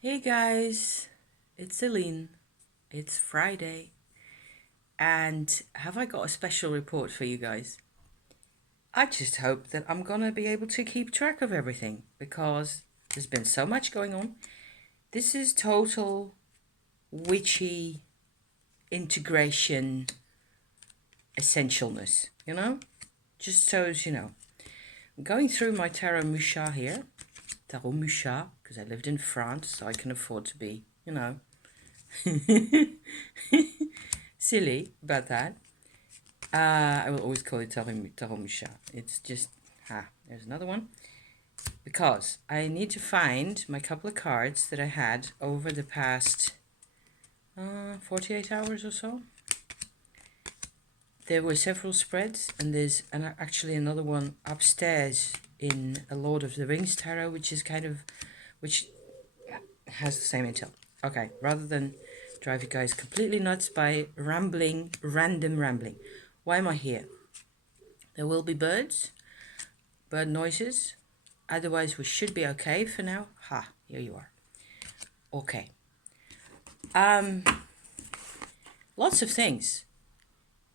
Hey guys, it's Celine. It's Friday, and have I got a special report for you guys? I just hope that I'm gonna be able to keep track of everything because there's been so much going on. This is total witchy integration essentialness, Just so as you know. I'm going through my Tarot Musha here. Tarot Musha, because I lived in France, so I can afford to be, silly about that. I will always call it Tahomusha. It's just, there's another one. Because I need to find my couple of cards that I had over the past 48 hours or so. There were several spreads, and there's actually another one upstairs in a Lord of the Rings tarot, which has the same intel. Okay, rather than drive you guys completely nuts by random rambling. Why am I here? There will be bird noises. Otherwise, we should be okay for now. Here you are. Okay. Um, Lots of things.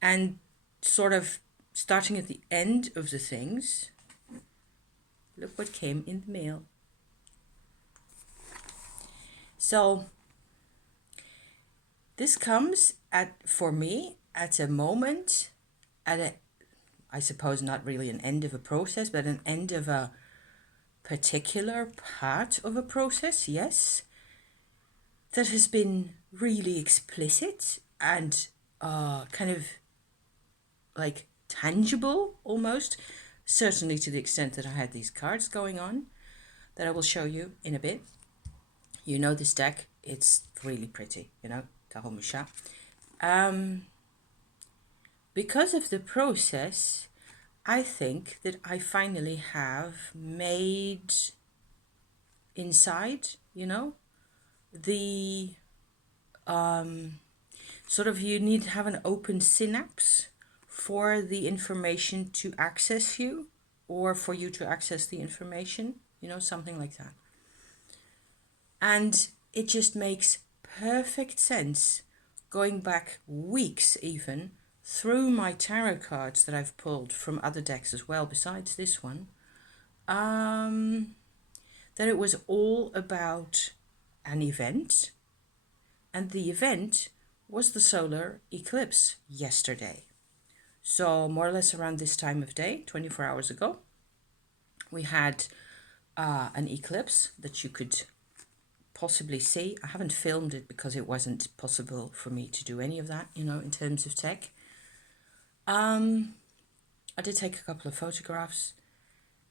And sort of starting at the end of the things, look what came in the mail. So, this comes for me, at a moment, I suppose not really an end of a process, but an end of a particular part of a process, yes, that has been really explicit and kind of like tangible almost, certainly to the extent that I had these cards going on that I will show you in a bit. You know this deck, it's really pretty, Tahomusha. Because of the process, I think that I finally have made inside, the sort of, you need to have an open synapse for the information to access you, or for you to access the information, something like that. And it just makes perfect sense, going back weeks even, through my tarot cards that I've pulled from other decks as well, besides this one, that it was all about an event, and the event was the solar eclipse yesterday. So more or less around this time of day, 24 hours ago, we had an eclipse that you could possibly see. I haven't filmed it because it wasn't possible for me to do any of that, in terms of tech. I did take a couple of photographs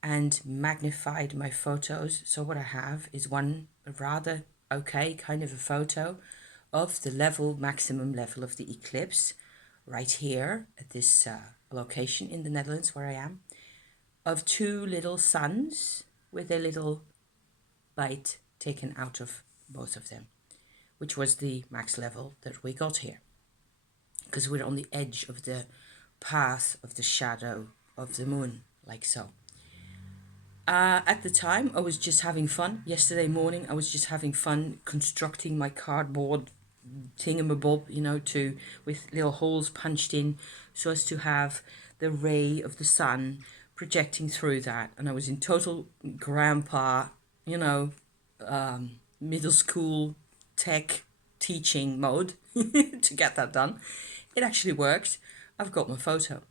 and magnified my photos. So what I have is one rather okay kind of a photo of the maximum level of the eclipse right here at this location in the Netherlands where I am, of two little suns with a little bite taken out of both of them, which was the max level that we got here, because we're on the edge of the path of the shadow of the moon, like so. At the time, I was just having fun. Yesterday morning, I was just having fun constructing my cardboard thingamabob, with little holes punched in so as to have the ray of the sun projecting through that. And I was in total grandpa, middle school tech teaching mode to get that done. It actually worked. I've got my photo.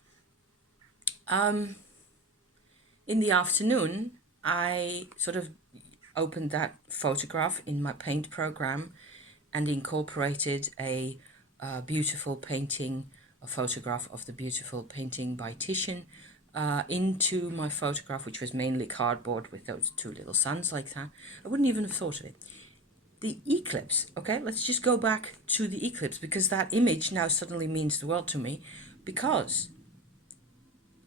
In the afternoon, I sort of opened that photograph in my paint program and incorporated a beautiful painting, a photograph of the beautiful painting by Titian, into my photograph, which was mainly cardboard with those two little suns like that. I wouldn't even have thought of it. The eclipse, okay, let's just go back to the eclipse, because that image now suddenly means the world to me, because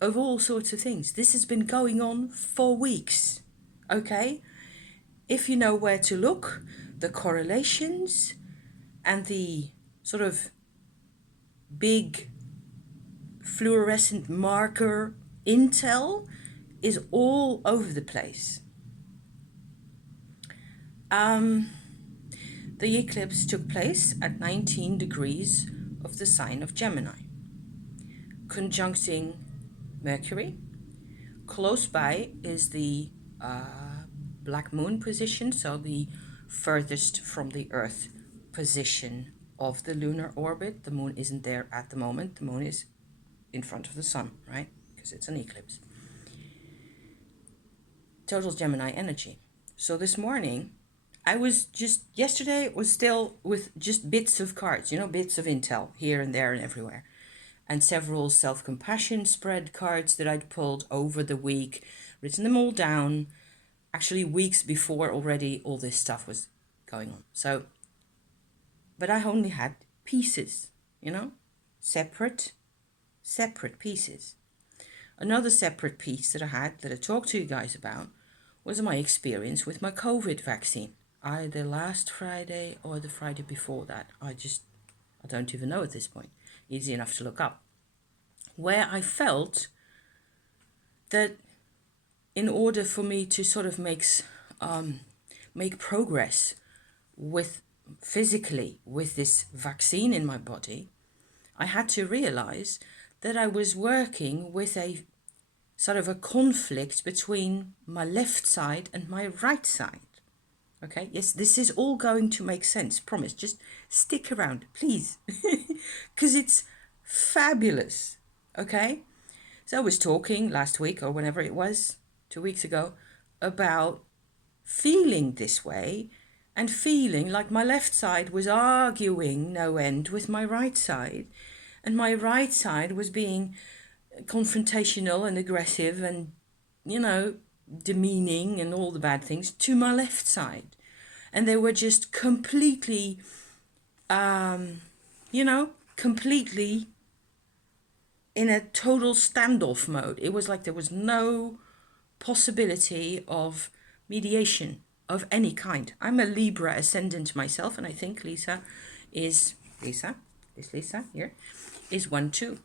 of all sorts of things. This has been going on for weeks, okay? If you know where to look, the correlations and the sort of big fluorescent marker intel is all over the place. The eclipse took place at 19 degrees of the sign of Gemini, conjuncting Mercury. Close by is the black moon position, so the furthest from the Earth position of the lunar orbit. The moon isn't there at the moment. The moon is in front of the sun, right? Because it's an eclipse. Total Gemini energy. So this morning, yesterday was still with just bits of cards, bits of intel here and there and everywhere. And several self-compassion spread cards that I'd pulled over the week, written them all down, actually weeks before already all this stuff was going on. So, but I only had pieces, separate pieces. Another separate piece that I had that I talked to you guys about was my experience with my COVID vaccine. Either last Friday or the Friday before that. I don't even know at this point. Easy enough to look up. Where I felt that in order for me to sort of make progress physically with this vaccine in my body, I had to realize that I was working with a sort of a conflict between my left side and my right side. Okay, yes, this is all going to make sense, promise. Just stick around, please, because it's fabulous. Okay, so I was talking last week or whenever it was, 2 weeks ago, about feeling this way and feeling like my left side was arguing no end with my right side, and my right side was being confrontational and aggressive and, demeaning and all the bad things to my left side. And they were just completely, completely in a total standoff mode. It was like there was no possibility of mediation of any kind. I'm a Libra ascendant myself, and I think Lisa here, is 1-2.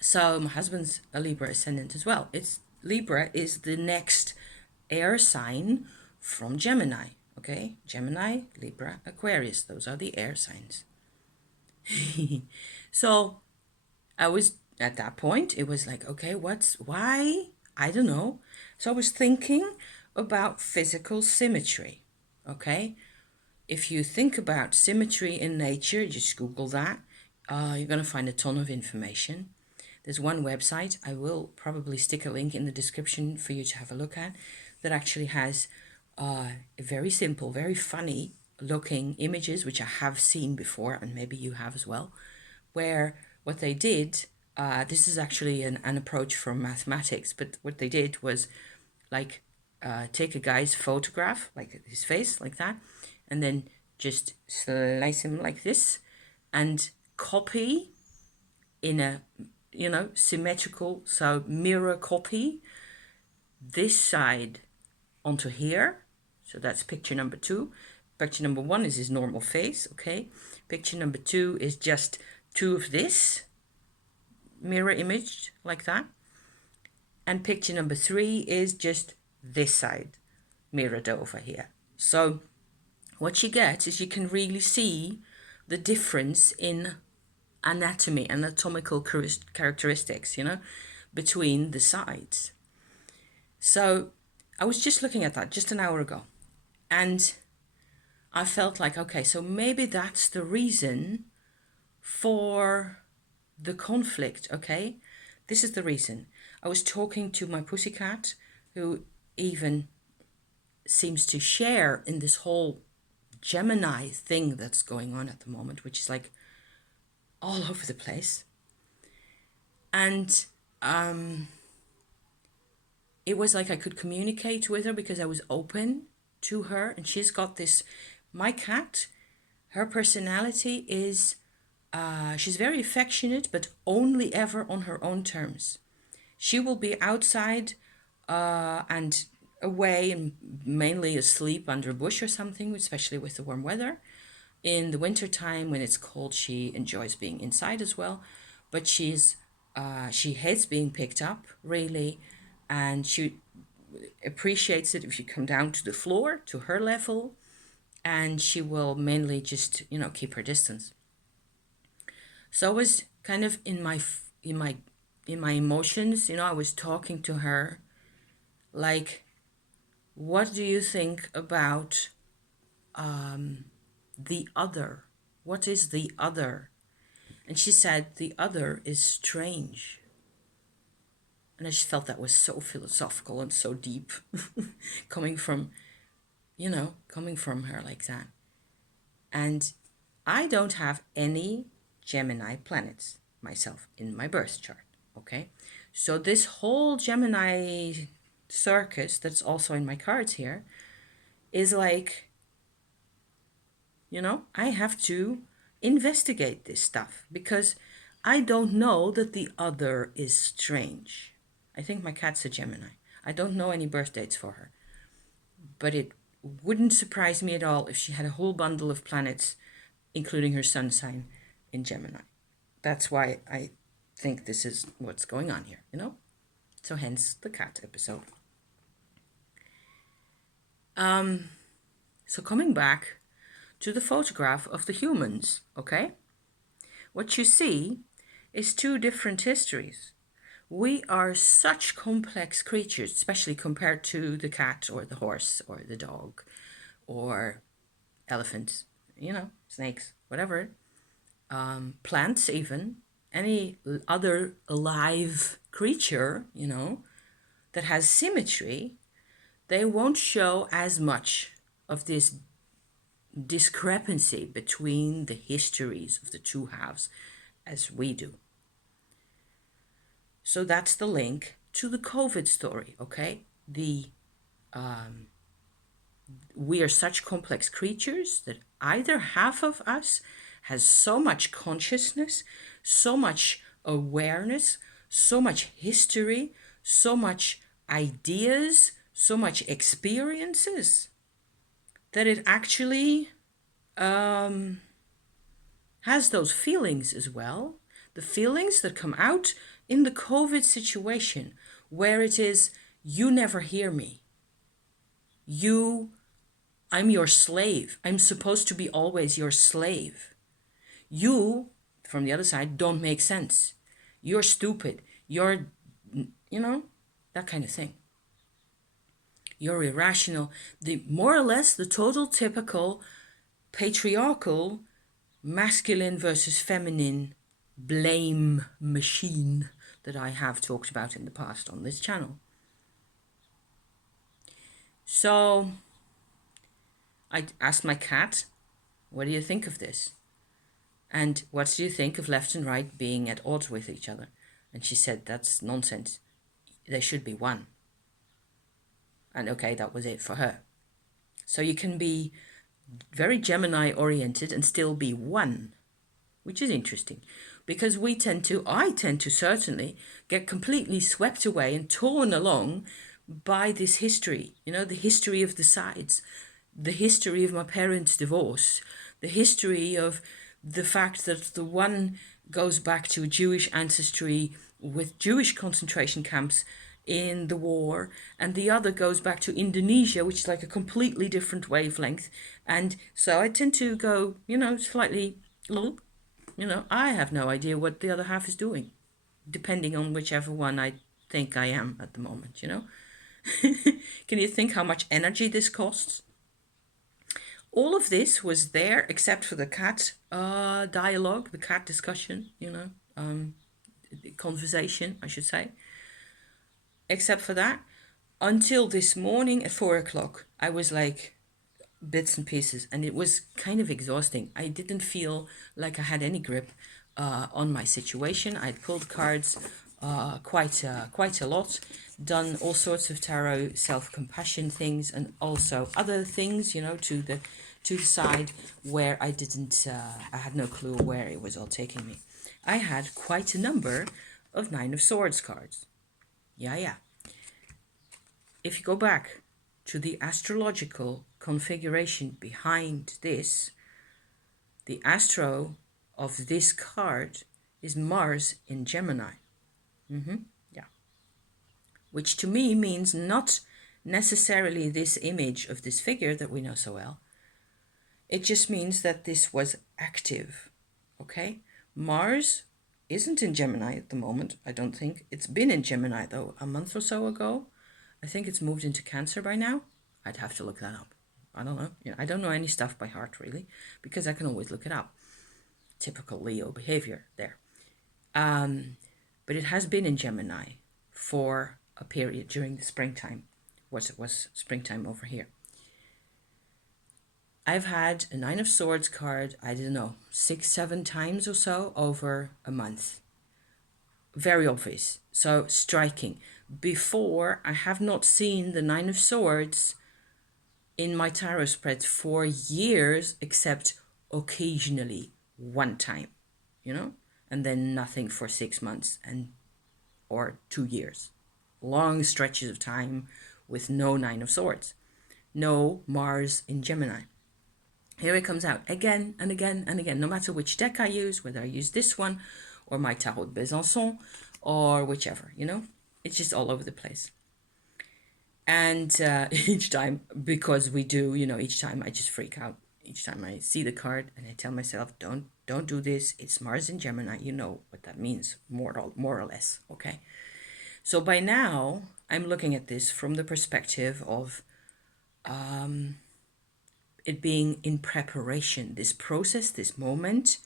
So my husband's a Libra ascendant as well. Libra is the next air sign from Gemini. Okay, Gemini, Libra, Aquarius. Those are the air signs. So I was at that point, it was like, okay, why? I don't know. So I was thinking about physical symmetry. Okay, if you think about symmetry in nature, just Google that. You're going to find a ton of information. There's one website, I will probably stick a link in the description for you to have a look at, that actually has very simple, very funny looking images, which I have seen before, and maybe you have as well, where what they did, this is actually an approach from mathematics, but what they did was like take a guy's photograph, like his face, like that, and then just slice him like this, and copy in a, symmetrical, so mirror copy this side onto here. So that's picture number 2. Picture number 1 is his normal face, okay? Picture number 2 is just 2 of this mirror image like that. And picture number 3 is just this side mirrored over here. So what you get is you can really see the difference in anatomical characteristics, between the sides. So I was just looking at that just an hour ago, and I felt like, okay, so maybe that's the reason for the conflict, okay? This is the reason. I was talking to my pussycat, who even seems to share in this whole Gemini thing that's going on at the moment, which is like all over the place. And it was like I could communicate with her because I was open to her. And she's got this, my cat, her personality is, she's very affectionate, but only ever on her own terms. She will be outside and away and mainly asleep under a bush or something, especially with the warm weather. In the winter time, when it's cold, she enjoys being inside as well. But she hates being picked up, really, and she appreciates it if you come down to the floor, to her level, and she will mainly just, keep her distance. So I was kind of in my emotions, I was talking to her like, what do you think about the other? What is the other? And she said, the other is strange. And I just felt that was so philosophical and so deep, coming from her like that. And I don't have any Gemini planets myself in my birth chart, okay? So this whole Gemini circus that's also in my cards here is like, I have to investigate this stuff because I don't know that the other is strange. I think my cat's a Gemini. I don't know any birth dates for her, but it wouldn't surprise me at all if she had a whole bundle of planets, including her sun sign, in Gemini. That's why I think this is what's going on here, So hence the cat episode. So coming back to the photograph of the humans, okay? What you see is two different histories. We are such complex creatures, especially compared to the cat or the horse or the dog or elephants, snakes, whatever, plants even, any other alive creature, that has symmetry. They won't show as much of this discrepancy between the histories of the two halves as we do. So that's the link to the COVID story, okay? We are such complex creatures that either half of us has so much consciousness, so much awareness, so much history, so much ideas, so much experiences, that it actually has those feelings as well. The feelings that come out in the COVID situation, where it is, you never hear me. I'm your slave. I'm supposed to be always your slave. You, from the other side, don't make sense. You're stupid. You're, that kind of thing. You're irrational. The more or less the total typical patriarchal masculine versus feminine blame machine that I have talked about in the past on this channel. So I asked my cat, what do you think of this? And what do you think of left and right being at odds with each other? And she said, that's nonsense. They should be one. And okay, that was it for her. So you can be very Gemini oriented and still be one, which is interesting, because I tend to certainly get completely swept away and torn along by this history, the history of the sides, the history of my parents' divorce, the history of the fact that the one goes back to a Jewish ancestry with Jewish concentration camps in the war, and the other goes back to Indonesia, which is like a completely different wavelength. And so I tend to go, slightly, I have no idea what the other half is doing, depending on whichever one I think I am at the moment, Can you think how much energy this costs? All of this was there except for the cat dialogue, the cat discussion, conversation, I should say. Except for that, until this morning at 4 o'clock, I was like bits and pieces, and it was kind of exhausting. I didn't feel like I had any grip on my situation. I'd pulled cards quite a lot, done all sorts of tarot self-compassion things, and also other things, to the side where I had no clue where it was all taking me. I had quite a number of Nine of Swords cards. Yeah. If you go back to the astrological configuration behind this, the astro of this card is Mars in Gemini. Yeah. Which to me means not necessarily this image of this figure that we know so well, It just means that this was active, okay? Mars isn't in Gemini at the moment, I don't think. It's been in Gemini, though, a month or so ago. I think it's moved into Cancer by now. I'd have to look that up. I don't know. I don't know any stuff by heart, really, because I can always look it up. Typical Leo behavior there. But it has been in Gemini for a period during the springtime. It was springtime over here. I've had a Nine of Swords card, I don't know, 6-7 times or so over a month. Very obvious. So striking. Before, I have not seen the Nine of Swords in my tarot spreads for years, except occasionally one time, and then nothing for 6 months or 2 years. Long stretches of time with no Nine of Swords. No Mars in Gemini. Here it comes out again and again and again, no matter which deck I use, whether I use this one or my Tarot de Besançon or whichever, it's just all over the place. And each time, because we do, each time I just freak out. Each time I see the card and I tell myself, don't do this. It's Mars in Gemini. You know what that means, more or less, okay? So by now, I'm looking at this from the perspective of it being in preparation, this process, this moment,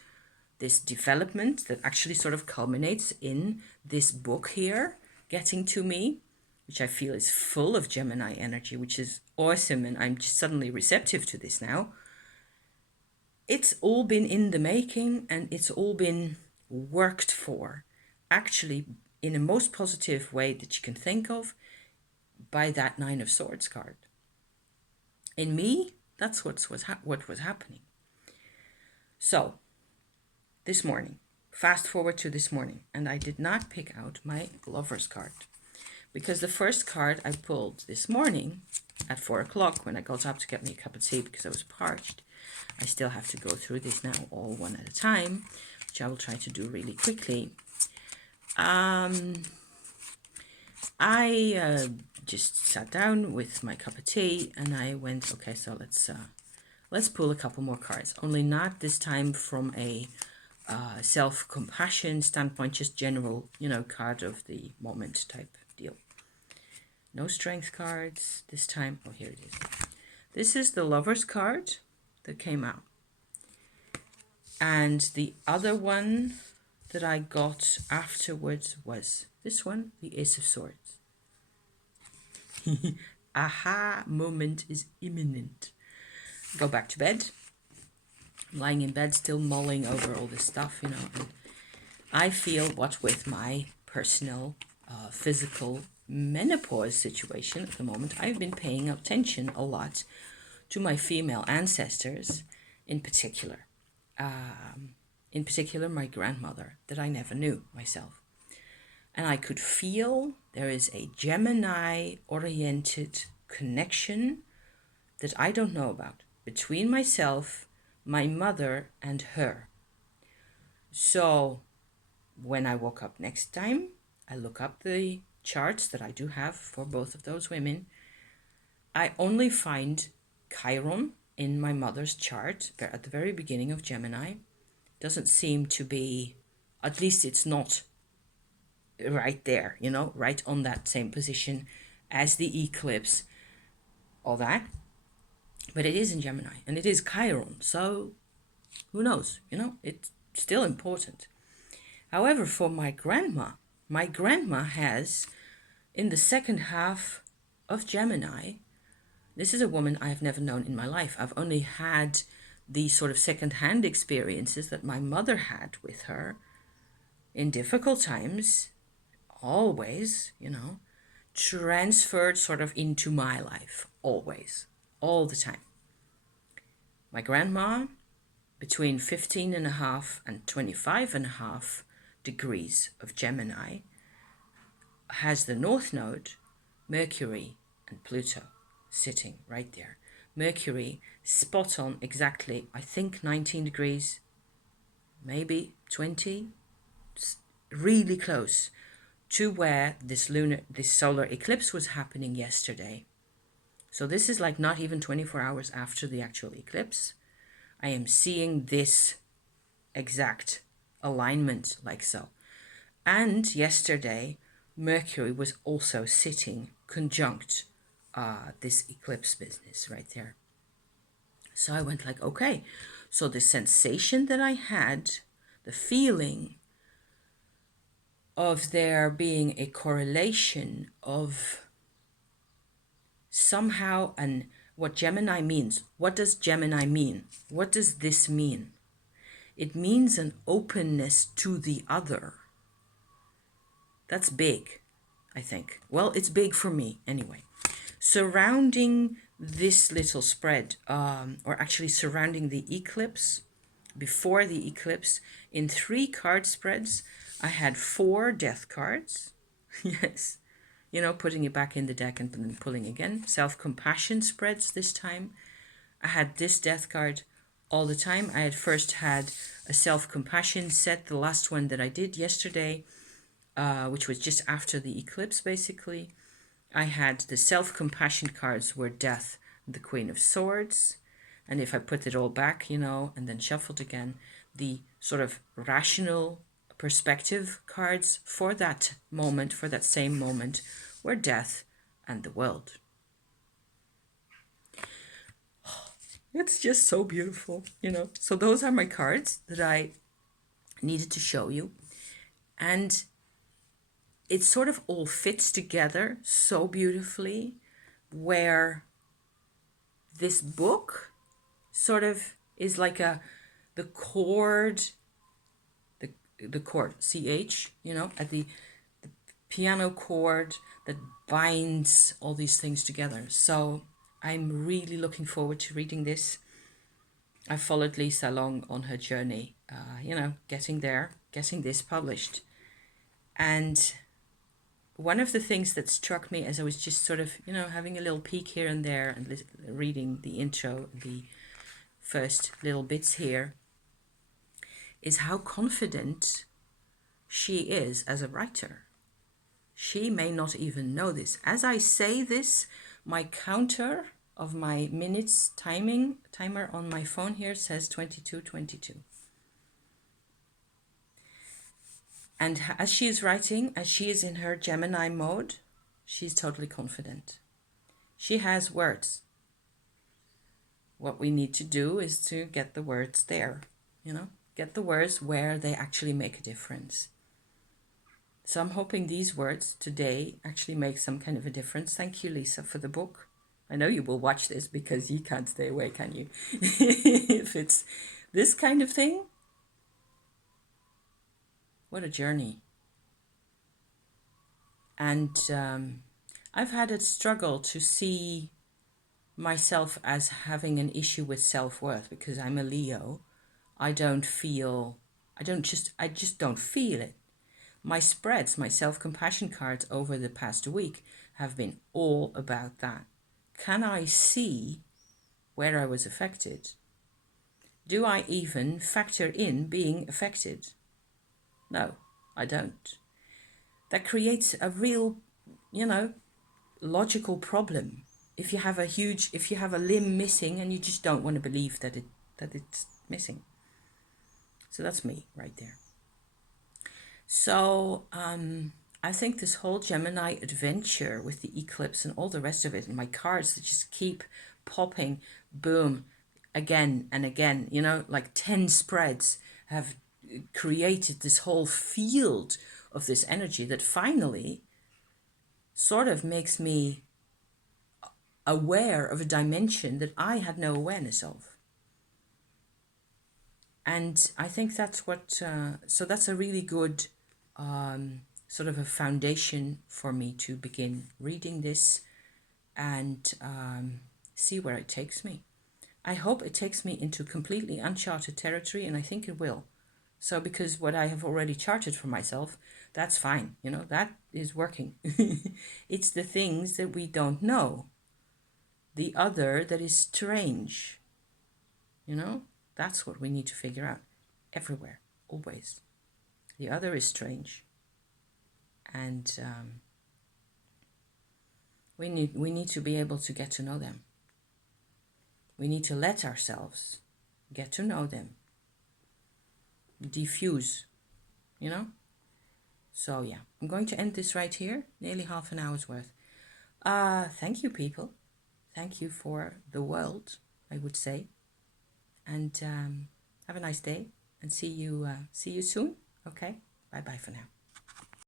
this development that actually sort of culminates in this book here, getting to me, which I feel is full of Gemini energy, which is awesome, and I'm just suddenly receptive to this now. It's all been in the making, and it's all been worked for, actually, in a most positive way that you can think of, by that Nine of Swords card. In me, that's what was happening. So, this morning, fast forward to this morning, and I did not pick out my Lover's card, because the first card I pulled this morning at 4 o'clock when I got up to get me a cup of tea because I was parched. I still have to go through this now all one at a time, which I will try to do really quickly. I just sat down with my cup of tea and I went, okay, so let's pull a couple more cards. Only not this time from a self-compassion standpoint, just general, card of the moment type deal. No strength cards this time. Oh, here it is. This is the Lover's card that came out. And the other one that I got afterwards was this one, the Ace of Swords. Aha, moment is imminent. Go back to bed. I'm lying in bed still mulling over all this stuff, and I feel what with my personal physical menopause situation at the moment, I've been paying attention a lot to my female ancestors in particular. In particular, my grandmother that I never knew myself. And I could feel there is a Gemini-oriented connection that I don't know about between myself, my mother, and her. So when I woke up next time, I look up the charts that I do have for both of those women. I only find Chiron in my mother's chart at the very beginning of Gemini. Doesn't seem to be, at least it's not right there, right on that same position as the eclipse, all that. But it is in Gemini, and it is Chiron, so who knows, it's still important. However, for my grandma has, in the second half of Gemini, this is a woman I've never known in my life. I've only had the sort of second-hand experiences that my mother had with her in difficult times, always, transferred sort of into my life, always, all the time. My grandma, between 15.5 and 25.5 degrees of Gemini, has the North Node, Mercury, and Pluto sitting right there. Mercury, spot on exactly, I think 19 degrees, maybe 20, really close to where this solar eclipse was happening yesterday. So this is like not even 24 hours after the actual eclipse. I am seeing this exact alignment like so. And yesterday, Mercury was also sitting conjunct this eclipse business right there. So I went like, okay, so the sensation that I had, the feeling of there being a correlation of somehow, and what Gemini means. What does Gemini mean? What does this mean? It means an openness to the other. That's big, I think. Well, it's big for me anyway. Surrounding this little spread, or actually surrounding the eclipse, before the eclipse, in 3 card spreads, I had 4 death cards. Yes. You know, putting it back in the deck and then pulling again. Self-compassion spreads this time. I had this death card all the time. I had first had a self-compassion set, the last one that I did yesterday, which was just after the eclipse, basically. I had the self-compassion cards were Death, the Queen of Swords. And if I put it all back, you know, and then shuffled again, the sort of rational perspective cards for that moment, for that same moment, were Death and the World. It's just so beautiful, you know. So those are my cards that I needed to show you. And it sort of all fits together so beautifully, where this book sort of is like the chord, the chord CH, you know, at the piano chord that binds all these things together. So I'm really looking forward to reading this. I followed Lisa along on her journey, you know, getting there, getting this published. And one of the things that struck me as I was just sort of, you know, having a little peek here and there and reading the intro, the first little bits here, is how confident she is as a writer. She may not even know this. As I say this, my counter of my minutes timer on my phone here says 22:22. And as she is writing, as she is in her Gemini mode, she's totally confident. She has words. What we need to do is to get the words there, you know, get the words where they actually make a difference. So I'm hoping these words today actually make some kind of a difference. Thank you, Lisa, for the book. I know you will watch this because you can't stay away, can you? If it's this kind of thing, what a journey. And I've had a struggle to see myself as having an issue with self-worth because I'm a Leo. I just don't feel it. My spreads, my self-compassion cards over the past week have been all about that. Can I see where I was affected? Do I even factor in being affected? No, I don't. That creates a real, you know, logical problem. If you have a limb missing and you just don't want to believe that it's missing. So that's me right there. So I think this whole Gemini adventure with the eclipse and all the rest of it, and my cards that just keep popping, boom, again and again, you know, like 10 spreads have created this whole field of this energy that finally sort of makes me aware of a dimension that I had no awareness of. And I think that's what, so that's a really good sort of a foundation for me to begin reading this and see where it takes me. I hope it takes me into completely uncharted territory, and I think it will. So because what I have already charted for myself, that's fine, you know, that is working. It's the things that we don't know, the other that is strange, you know, that's what we need to figure out everywhere, always. The other is strange. And we need to be able to get to know them. We need to let ourselves get to know them, diffuse, you know? So yeah, I'm going to end this right here, nearly half an hour's worth. Thank you, people. Thank you for the world, I would say. And have a nice day, and see you soon. Okay, bye bye for now.